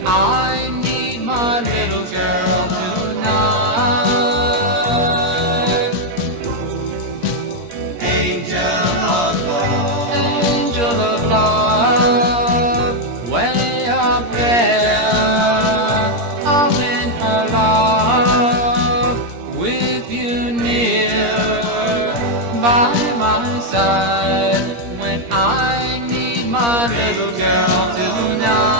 when I need my little girl tonight. Angel of love, angel of love, way up there, I'm in her love, with you near, by my side, when I need my little girl tonight.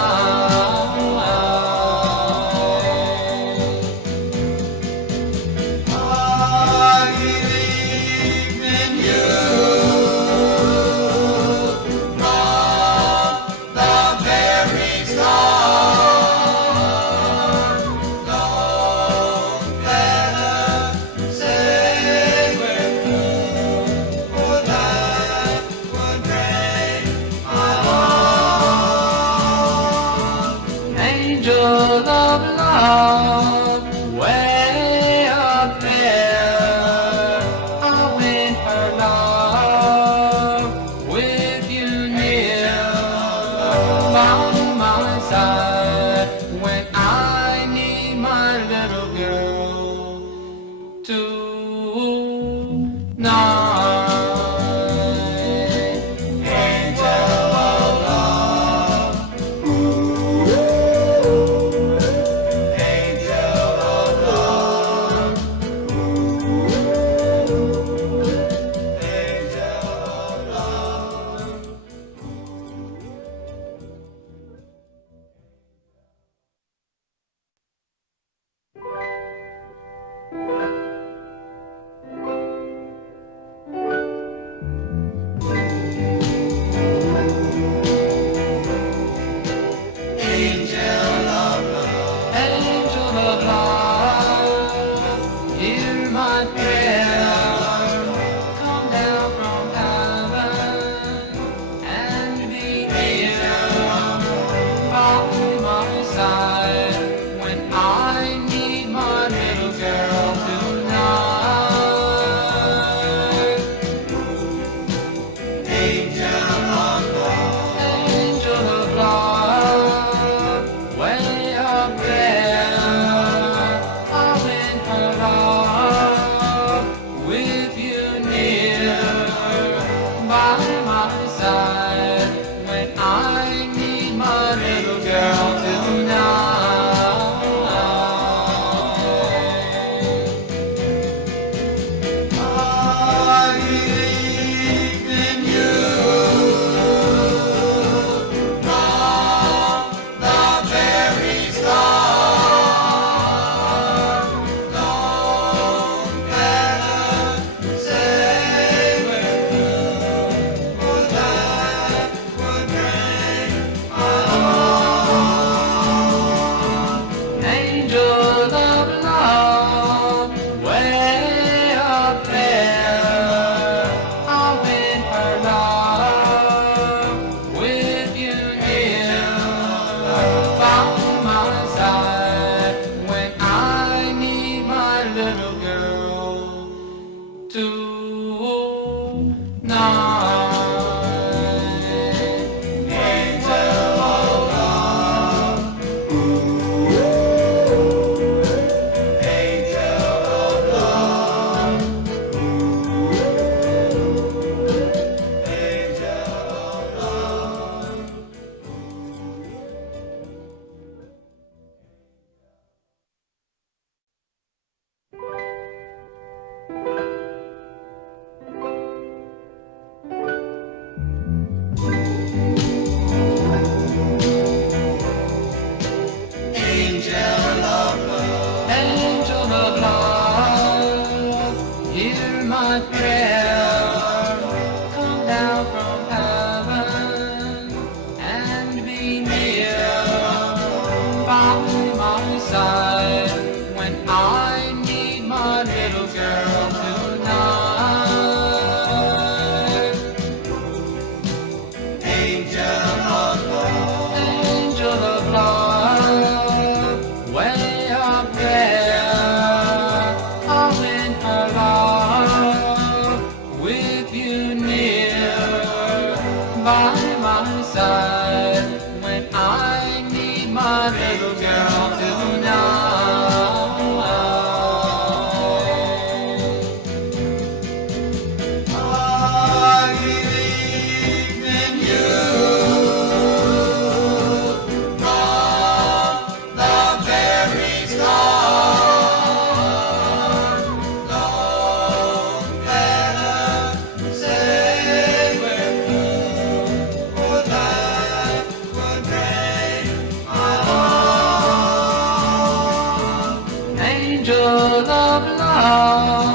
Angel of love, way up there, I'm in her love, with you near, by my side, when I need my little girl tonight. Angel of love, hear my prayer, come down from heaven and be near, by my side, when I need my little girl tonight. Angel of love, angel of love, way up there, I'm in her love, with you near, by my side, when I need my little girl tonight. I believe in you, from the very start. Don't let her say we're through, for that would break my heart. Angel of love, way up there, I'm in her love, with you near, by my side, when I need my little girl tonight. Angel of love, angel of love, angel of love. Angel of love, angel of love, hear my prayer, come down from heaven and be near, by my side, when I need my little girl tonight. Angel of love, angel of love, way up there, I'm in her love, with you near, by my side, when I need my my little girl tonight. I believe in you from the very start. Don't let her say we're through, for that would break my heart. Angel of love.